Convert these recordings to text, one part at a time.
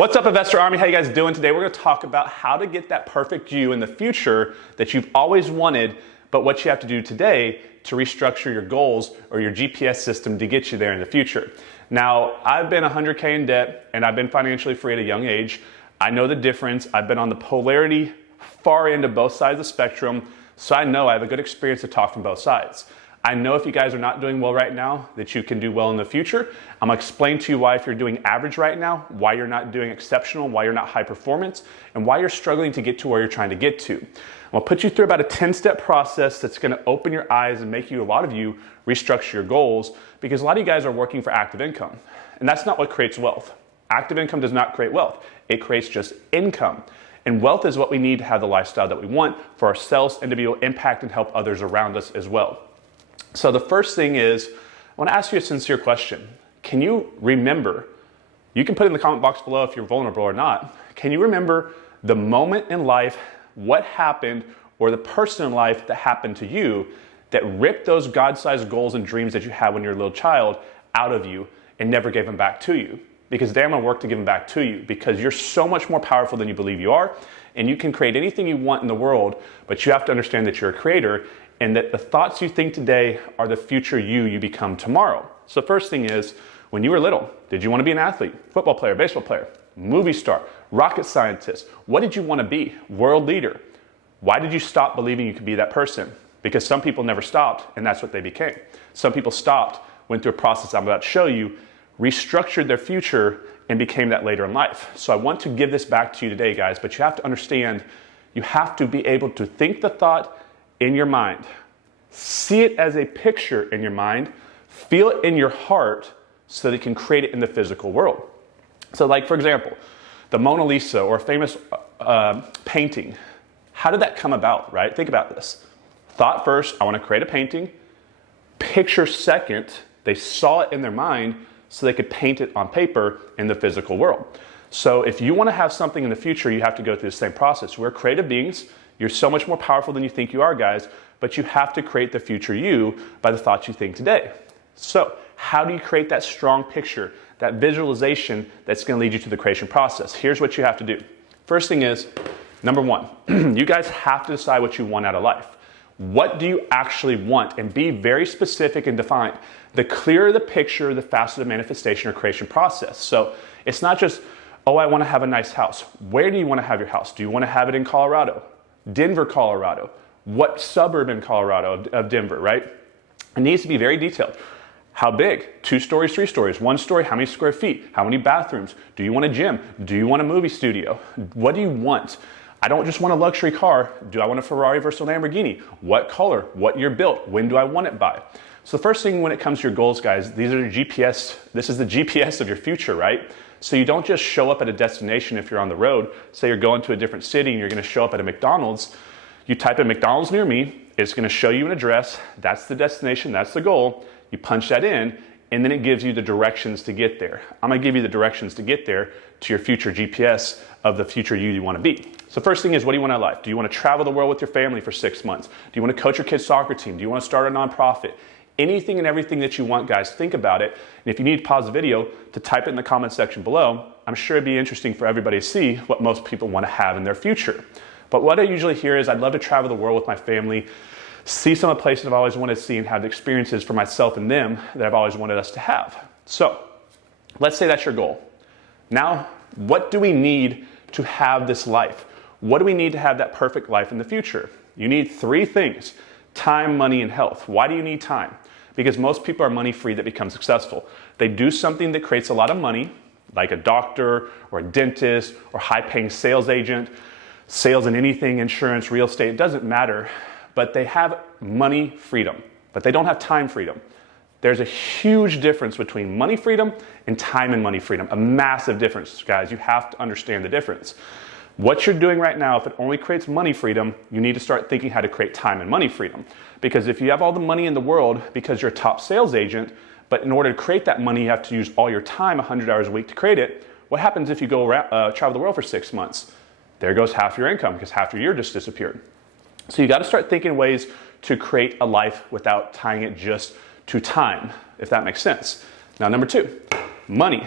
What's up, Investor Army? How you guys doing today? We're going to talk about how to get that perfect you in the future that you've always wanted, but what you have to do today to restructure your goals or your GPS system to get you there in the future. Now, I've been 100K in debt and I've been financially free at a young age. I know the difference. I've been on the polarity far end of both sides of the spectrum, so I know I have a good experience to talk from both sides. I know if you guys are not doing well right now, that you can do well in the future. I'm gonna explain to you why if you're doing average right now, why you're not doing exceptional, why you're not high performance, and why you're struggling to get to where you're trying to get to. I'm gonna put you through about a 10-step process that's gonna open your eyes and make you, a lot of you, restructure your goals, because a lot of you guys are working for active income, and that's not what creates wealth. Active income does not create wealth. It creates just income. And wealth is what we need to have the lifestyle that we want for ourselves and to be able to impact and help others around us as well. So the first thing is, I want to ask you a sincere question. Can you remember, you can put it in the comment box below if you're vulnerable or not, can you remember the moment in life, what happened, or the person in life that happened to you that ripped those God-sized goals and dreams that you had when you were a little child out of you and never gave them back to you? Because today I'm going to work to give them back to you, because you're so much more powerful than you believe you are, and you can create anything you want in the world, but you have to understand that you're a creator and that the thoughts you think today are the future you become tomorrow. So first thing is, when you were little, did you want to be an athlete, football player, baseball player, movie star, rocket scientist? What did you want to be? World leader? Why did you stop believing you could be that person? Because some people never stopped, and that's what they became. Some people stopped, went through a process I'm about to show you, restructured their future, and became that later in life. So I want to give this back to you today, guys, but you have to understand, you have to be able to think the thought in your mind, see it as a picture in your mind, feel it in your heart so that you can create it in the physical world. So like, for example, the Mona Lisa or a famous painting, how did that come about, right? Think about this. Thought first, I want to create a painting. Picture second, they saw it in their mind so they could paint it on paper in the physical world. So if you want to have something in the future, you have to go through the same process. We're creative beings. You're so much more powerful than you think you are, guys, but you have to create the future you by the thoughts you think today. So how do you create that strong picture, that visualization that's going to lead you to the creation process? Here's what you have to do. First thing is, number one, you guys have to decide what you want out of life. What do you actually want? And be very specific and defined. The clearer the picture, the faster the manifestation or creation process. So it's not just, oh, I want to have a nice house. Where do you want to have your house? Do you want to have it in Colorado? Denver, Colorado? What suburb in Colorado of Denver, right? It needs to be very detailed. How big? 2 stories, 3 stories, 1 story, how many square feet? How many bathrooms? Do you want a gym? Do you want a movie studio? What do you want? I don't just want a luxury car. Do I want a Ferrari versus a Lamborghini? What color? What year built? When do I want it by? So the first thing when it comes to your goals, guys, these are your GPS. This is the GPS of your future, right? So you don't just show up at a destination if you're on the road. Say you're going to a different city and you're going to show up at a McDonald's. You type in McDonald's near me. It's going to show you an address. That's the destination. That's the goal. You punch that in, and then it gives you the directions to get there. I'm going to give you the directions to get there to your future GPS of the future you want to be. So first thing is, what do you want out of life? Do you want to travel the world with your family for 6 months? Do you want to coach your kid's soccer team? Do you want to start a nonprofit? Anything and everything that you want, guys, think about it. And if you need to pause the video to type it in the comment section below, I'm sure it'd be interesting for everybody to see what most people want to have in their future. But what I usually hear is, I'd love to travel the world with my family, see some of the places I've always wanted to see, and have the experiences for myself and them that I've always wanted us to have. So let's say that's your goal. Now, what do we need to have this life? What do we need to have that perfect life in the future? You need 3 things: time, money, and health. Why do you need time? Because most people are money free that become successful. They do something that creates a lot of money, like a doctor or a dentist or high paying sales agent, sales in anything, insurance, real estate, it doesn't matter, but they have money freedom, but they don't have time freedom. There's a huge difference between money freedom and time and money freedom, a massive difference, guys. You have to understand the difference. What you're doing right now, if it only creates money freedom, you need to start thinking how to create time and money freedom. Because if you have all the money in the world because you're a top sales agent, but in order to create that money, you have to use all your time, 100 hours a week to create it, what happens if you go travel the world for 6 months? There goes half your income, because half your year just disappeared. So you got to start thinking ways to create a life without tying it just to time, if that makes sense. Now, number 2, money.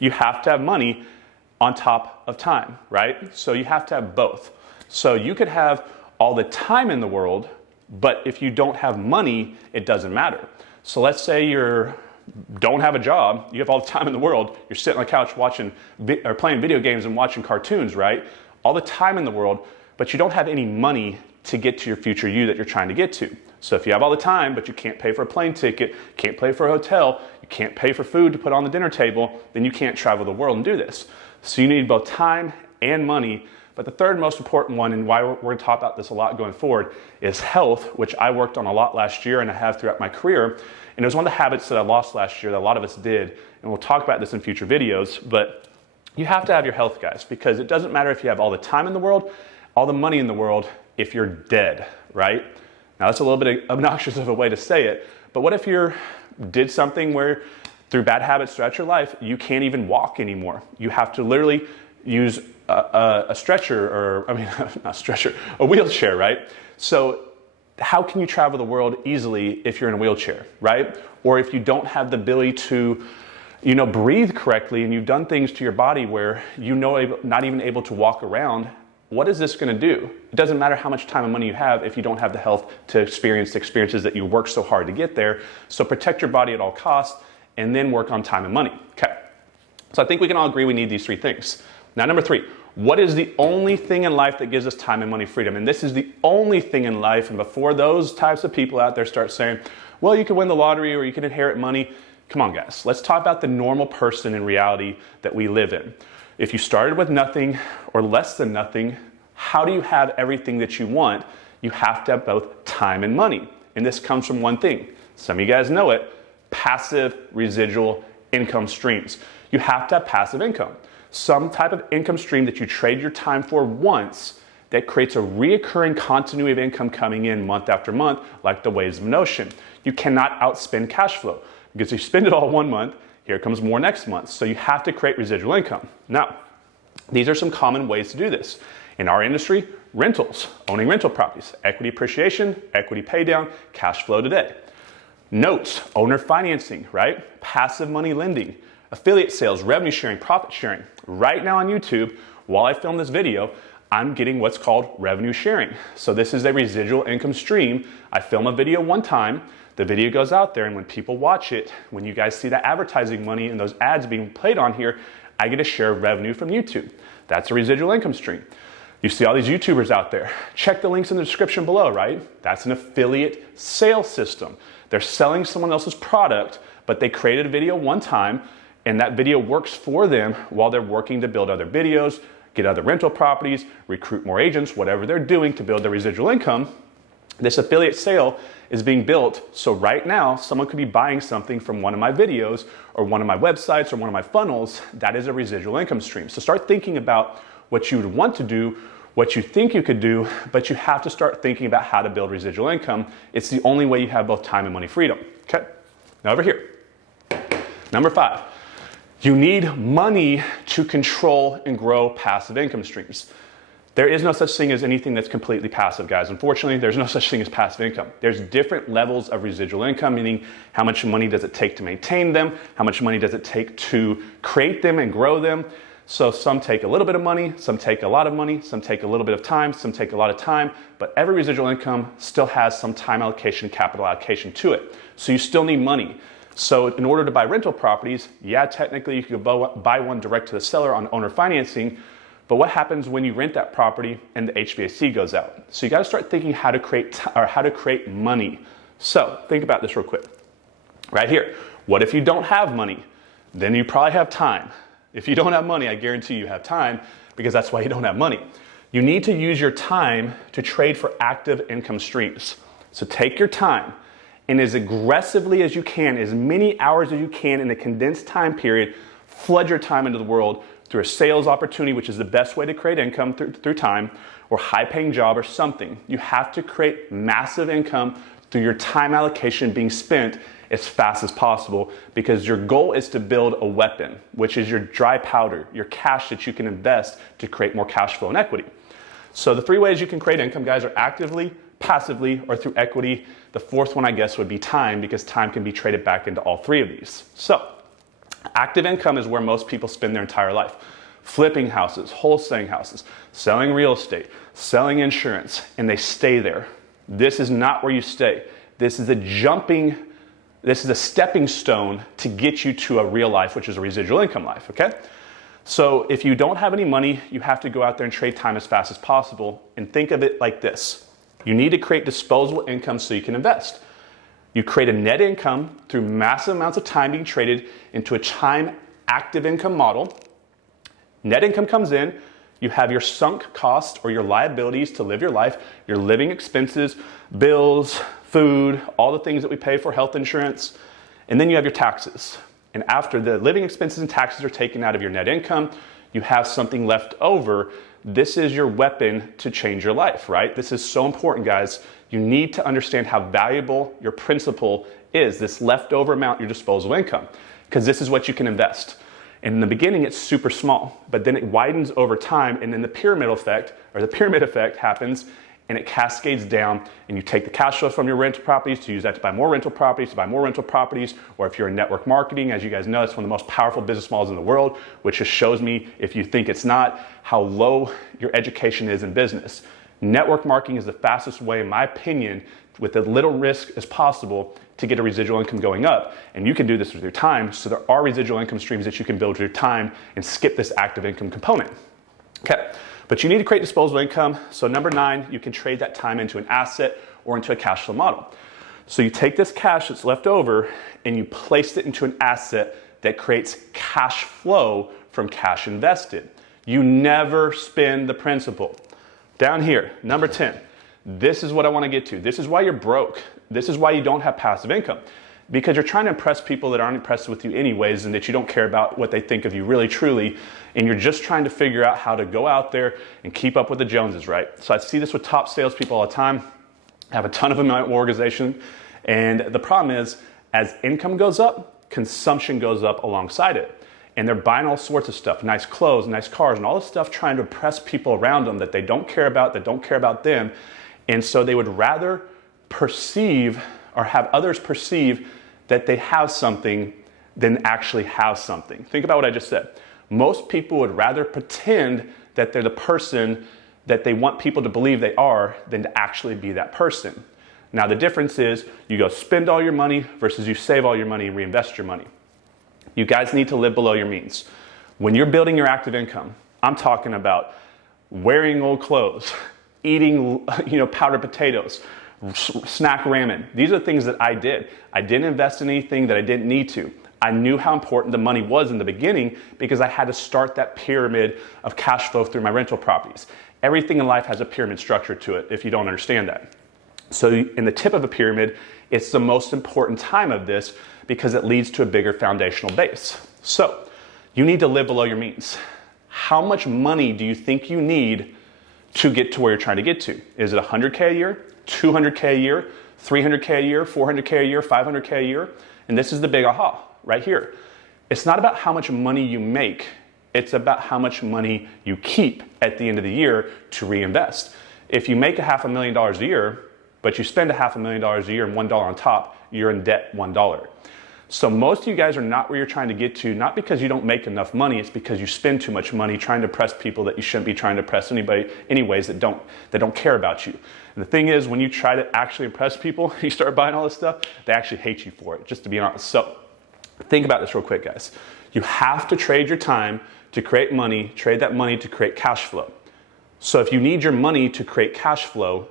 You have to have money on top of time, right? So you have to have both. So you could have all the time in the world, but if you don't have money, it doesn't matter. So let's say don't have a job, you have all the time in the world, you're sitting on the couch watching or playing video games and watching cartoons, right? All the time in the world, but you don't have any money to get to your future you that you're trying to get to. So if you have all the time, but you can't pay for a plane ticket, can't pay for a hotel, you can't pay for food to put on the dinner table, then you can't travel the world and do this. So you need both time and money. But the third most important one, and why we're going to talk about this a lot going forward, is health, which I worked on a lot last year and I have throughout my career. And it was one of the habits that I lost last year that a lot of us did. And we'll talk about this in future videos. But you have to have your health, guys, because it doesn't matter if you have all the time in the world, all the money in the world, if you're dead, right? Now, that's a little bit obnoxious of a way to say it. But what if you did something where through bad habits throughout your life, you can't even walk anymore? You have to literally use a stretcher, or not a stretcher, a wheelchair, right? So how can you travel the world easily if you're in a wheelchair, right? Or if you don't have the ability to, breathe correctly and you've done things to your body where not even able to walk around, what is this going to do? It doesn't matter how much time and money you have if you don't have the health to experience the experiences that you work so hard to get there. So protect your body at all costs and then work on time and money. Okay. So I think we can all agree we need these three things. Now, number 3, what is the only thing in life that gives us time and money freedom? And this is the only thing in life. And before those types of people out there start saying, well, you can win the lottery or you can inherit money. Come on, guys. Let's talk about the normal person in reality that we live in. If you started with nothing or less than nothing, how do you have everything that you want? You have to have both time and money. And this comes from one thing. Some of you guys know it, passive residual income streams. You have to have passive income. Some type of income stream that you trade your time for once that creates a reoccurring continuity of income coming in month after month, like the waves of an ocean. You cannot outspend cash flow because if you spend it all one month, here comes more next month. So you have to create residual income. Now, these are some common ways to do this. In our industry, rentals, owning rental properties, equity appreciation, equity pay down, cash flow today. Notes, owner financing, right? Passive money lending, affiliate sales, revenue sharing, profit sharing. Right now on YouTube, while I film this video, I'm getting what's called revenue sharing. So this is a residual income stream. I film a video one time, the video goes out there, and when people watch it, when you guys see the advertising money and those ads being played on here, I get a share of revenue from YouTube. That's a residual income stream. You see all these YouTubers out there. Check the links in the description below, right? That's an affiliate sales system. They're selling someone else's product, but they created a video one time, and that video works for them while they're working to build other videos, get other rental properties, recruit more agents, whatever they're doing to build their residual income. This affiliate sale is being built. So right now, someone could be buying something from one of my videos or one of my websites or one of my funnels. That is a residual income stream. So start thinking about what you would want to do, what you think you could do, but you have to start thinking about how to build residual income. It's the only way you have both time and money freedom. Okay, now over here. Number 5, you need money to control and grow passive income streams. There is no such thing as anything that's completely passive, guys. Unfortunately, there's no such thing as passive income. There's different levels of residual income, meaning how much money does it take to maintain them? How much money does it take to create them and grow them? So some take a little bit of money, some take a lot of money, some take a little bit of time, some take a lot of time, but every residual income still has some time allocation, capital allocation to it. So you still need money. So in order to buy rental properties, yeah, technically you could buy one direct to the seller on owner financing, but what happens when you rent that property and the HVAC goes out? So you got to start thinking how to create money. So think about this real quick. Right here. What if you don't have money? Then you probably have time. If you don't have money, I guarantee you have time because that's why you don't have money. You need to use your time to trade for active income streams. So take your time and as aggressively as you can, as many hours as you can in a condensed time period, flood your time into the world through a sales opportunity, which is the best way to create income through time, or high-paying job or something. You have to create massive income through your time allocation being spent as fast as possible because your goal is to build a weapon, which is your dry powder, your cash that you can invest to create more cash flow and equity. So the 3 ways you can create income, guys, are actively, passively, or through equity. The 4th one, I guess, would be time because time can be traded back into all 3 of these. So active income is where most people spend their entire life. flipping houses, wholesaling houses, selling real estate, selling insurance, and they stay there. This is not where you stay. This is a stepping stone to get you to a real life, which is a residual income life, okay? So if you don't have any money, you have to go out there and trade time as fast as possible. And think of it like this. You need to create disposable income so you can invest. You create a net income through massive amounts of time being traded into a time active income model. Net income comes in, you have your sunk cost or your liabilities to live your life, your living expenses, bills, food, all the things that we pay for, health insurance, and then you have your taxes. And after the living expenses and taxes are taken out of your net income, you have something left over. This is your weapon to change your life, right? This is so important, guys. You need to understand how valuable your principal is, this leftover amount, your disposable income, because this is what you can invest. And in the beginning, it's super small, but then it widens over time, and then the pyramid effect happens, and it cascades down, and you take the cash flow from your rental properties to use that to buy more rental properties, or if you're in network marketing, as you guys know, it's one of the most powerful business models in the world, which just shows me, if you think it's not, how low your education is in business. Network marketing is the fastest way, in my opinion, with as little risk as possible to get a residual income going up. And you can do this with your time, so there are residual income streams that you can build with your time and skip this active income component. Okay, but you need to create disposable income. So number 9, you can trade that time into an asset or into a cash flow model. So you take this cash that's left over and you place it into an asset that creates cash flow from cash invested. You never spend the principal. Down here, number 10, this is what I want to get to. This is why you're broke. This is why you don't have passive income, because you're trying to impress people that aren't impressed with you anyways, and that you don't care about what they think of you really, truly, and you're just trying to figure out how to go out there and keep up with the Joneses, right? So I see this with top salespeople all the time. I have a ton of them in my organization, and the problem is, as income goes up, consumption goes up alongside it. And they're buying all sorts of stuff, nice clothes, nice cars, and all this stuff trying to impress people around them that they don't care about, that don't care about them. And so they would rather perceive or have others perceive that they have something than actually have something. Think about what I just said. Most people would rather pretend that they're the person that they want people to believe they are than to actually be that person. Now the difference is you go spend all your money versus you save all your money and reinvest your money. You guys need to live below your means. When you're building your active income, I'm talking about wearing old clothes, eating powdered potatoes, snack ramen. These are things that I did. I didn't invest in anything that I didn't need to. I knew how important the money was in the beginning because I had to start that pyramid of cash flow through my rental properties. Everything in life has a pyramid structure to it if you don't understand that. So in the tip of a pyramid, it's the most important time of this because it leads to a bigger foundational base. So you need to live below your means. How much money do you think you need to get to where you're trying to get to? Is it 100K a year, 200K a year, 300K a year, 400K a year, 500K a year? And this is the big aha right here. It's not about how much money you make. It's about how much money you keep at the end of the year to reinvest. If you make $500,000 a year, but you spend $500,000 a year and $1 on top, you're in debt $1. So most of you guys are not where you're trying to get to, not because you don't make enough money, it's because you spend too much money trying to impress people that you shouldn't be trying to impress anybody anyways that don't care about you. And the thing is, when you try to actually impress people, you start buying all this stuff, they actually hate you for it, just to be honest. So think about this real quick, guys. You have to trade your time to create money, trade that money to create cash flow. So if you need your money to create cash flow,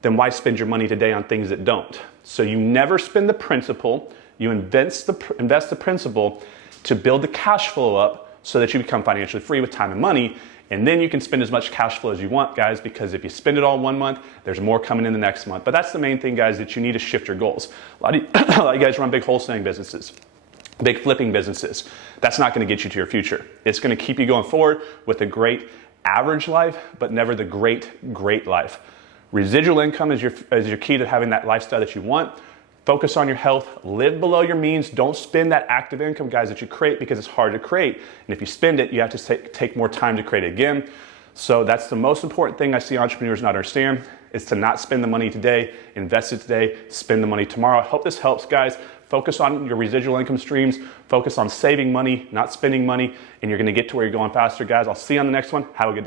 then why spend your money today on things that don't? So you never spend the principal, you invest the principal to build the cash flow up so that you become financially free with time and money, and then you can spend as much cash flow as you want, guys, because if you spend it all in 1 month, there's more coming in the next month. But that's the main thing, guys, that you need to shift your goals. A lot of you guys run big wholesaling businesses, big flipping businesses. That's not going to get you to your future. It's going to keep you going forward with a great average life, but never the great life. Residual income is your key to having that lifestyle that you want. Focus on your health, live below your means. Don't spend that active income, guys, that you create because it's hard to create. And if you spend it, you have to take more time to create it again. So that's the most important thing I see entrepreneurs not understand. is to not spend the money today, invest it today, spend the money tomorrow. I hope this helps, guys. Focus on your residual income streams, focus on saving money, not spending money, and you're gonna get to where you're going faster, guys. I'll see you on the next one. Have a good day.